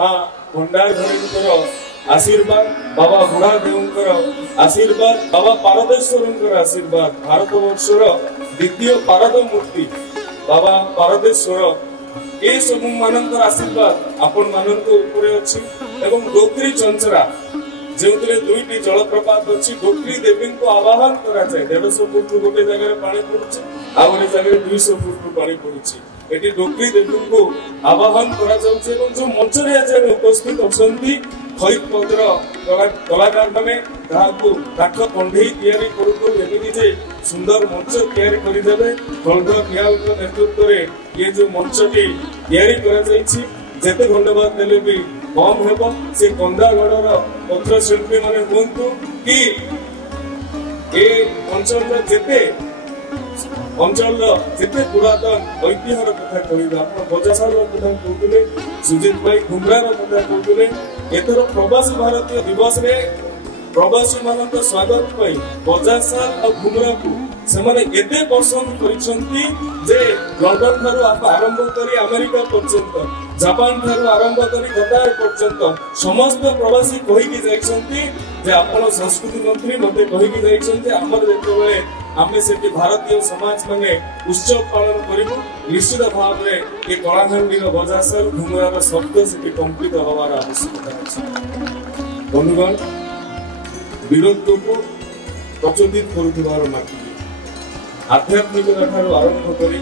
भंडार घरेकर आशीर्वाद बाबा बुढ़ा देवकर आशीर्वाद बाबा पारदेश्वर आशीर्वाद भारत वर्षर द्वितीय पारद मूर्ति बाबा पारदेश्वर ये सब मान आशीर्वाद आपण मान अच्छी डोकरी चंचरा जो दुईटी जलप्रपात अच्छी डोकरी देवी को आवाहन कराए 150 फुट गोटे जगह पानी पड़ुची आ गोटे जगह 200 फुट पानी पड़ुची एटी डोकरी देवी को आवाहन करा जाउछे जो मंच रे आज उपस्थित अछंती खैत पत्र कलाकार माने ताहाको काठ कंढई तयारी करू एमिति जे सुंदर मंच तयारी करि देबे बलधर निहाल के नेतृत्व रे ये जो मंचटी तयारी करा जाइछि जेते धन्यवाद देले भी कम हेबो से कंदागढ़र पत्र शिल्पी माने कहंतु कि ए अंचल जेते अंचल जिते पुरातन ऐतिह्यर कथा कहवा आप बजाशाल कथा कहते सुजित भाई घुमरार कथा कहते एथर प्रवासी भारतीय दिवस रे प्रवासी मान स्वागत बजाशाल और घुमरा को सेमाने एते पसंद करिसंती जे लंडन थारु आरंभ करी अमेरिका पर्यंत जापान थारु आरंभ करी कतार पर्यंत समस्त प्रवासी कहि कि जाइसंती जे आपण संस्कृति मंत्री मते कहि कि जाइसंती हमर जेतेबेले आमे सेठी भारतीय समाज माने उत्सव पालन करिबु निश्चित भाव रे ए कलाहांडीर बजाशाल घुमरार शब्द सेठी कंपित होवार आवश्यकता अछि बंधुगण वीरत्व को प्रचोदित करुथिबार माटी आध्यात्मिकता ठारू आरंभ करी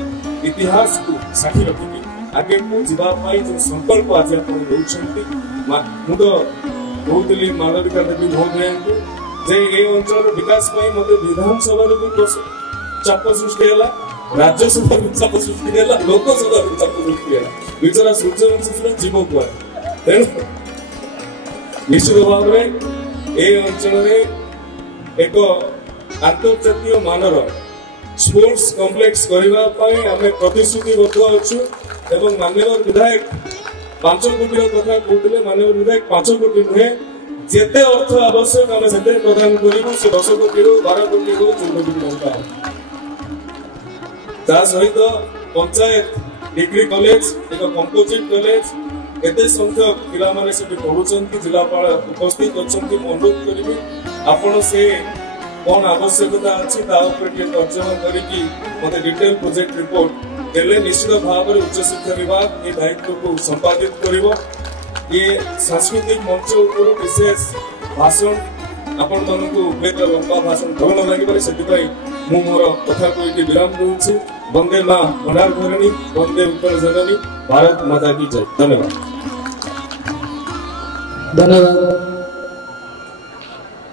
इतिहास को साक्षी रखी आगे को जीवा पाई जो संकल्प आज आपण होउछंती मु तो बहुतली मानविका देवी महोदय को जे ए अंचल विकास पाई मते विधानसभा रे भी चाप सृष्टि हला राज्यसभा रे चाप सृष्टि हला लोकसभा रे चाप सृष्टि हला विचारा सूर्यवंशी जीव को तेणु निश्चित भाव रे ए अंचल रे एक अंतर्जातीय मानर स्पोर्ट्स कॉम्प्लेक्स करबा पई हमें प्रतिश्रुतिबद्ध अछु एवं माननीय विधायक 5 कोटी कथा कहते माननीय विधायक 5 कोटी नुहे जेते अर्थ आवश्यक हमें सेते प्रदान करिबो से 10 कोटी रो 12 कोटी रो 14 कोटी टंका ता सहित पंचायत डिग्री कॉलेज एक कंपोजिट कॉलेज एते संख्यक पिला माने से पढुचंती जिलापाल उपस्थित अछंती अनुरोध करिबे आपण से कौन आवश्यकता अच्छी तर्जमा करके मत डिटेल प्रोजेक्ट रिपोर्ट देले निश्चित भाव में उच्च शिक्षा विभाग ये दायित्व को संपादित करिवो ये सांस्कृतिक मंच ऊपर विशेष भाषण आपण मानकु बेत लंबा भाषण भल लगे से मु मोर कथा कही विराम दूची वंदे मां भंडार घरणी वंदे उत्तर जननी भारत माता की जय धन्यवाद धन्यवाद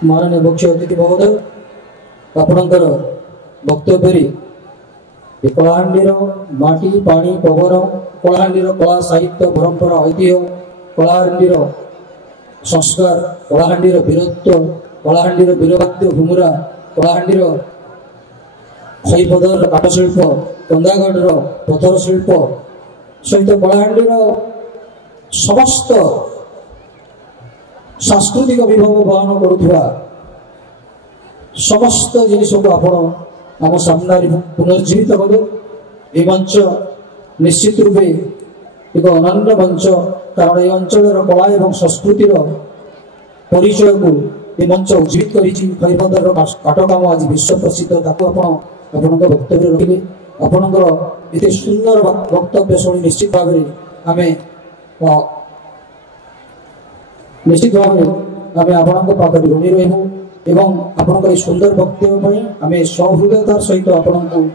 माननीय मुख्य अतिथि महोदय आपणकर वक्तव्य कलाहांडीर माटी पानी पवन कलाहांडीर कला साहित्य परंपरा ऐतिह्य कलाहांडीर संस्कार कलाहांडीर वीरत्व कलाहांडीर वीरवाद्य घुमुरा कलाहांडीर खईपदर काठशिल्प कंदागढ़ पथर शिल्प सहित कलाहांडीर समस्त सांस्कृतिक विभव बहन करुवा समस्त जिनिस को आपण आम सामने पुनर्जीवित कले ये मंच निश्चित रूपे एक अनन्य मंच कारण ये अंचल कला एवं संस्कृतिर परिचय को ये मंच उज्जीवित कर काठ काम आज विश्व प्रसिद्ध वक्तव्य रखिले आपणकर ये सुंदर वक्तव्य शुणी निश्चित भाव आम निश्चित भाव आम आपण पाखे ऋणी रही एवं आपणकर सुंदर वक्तव्य आम सहृदयतार सहित आपण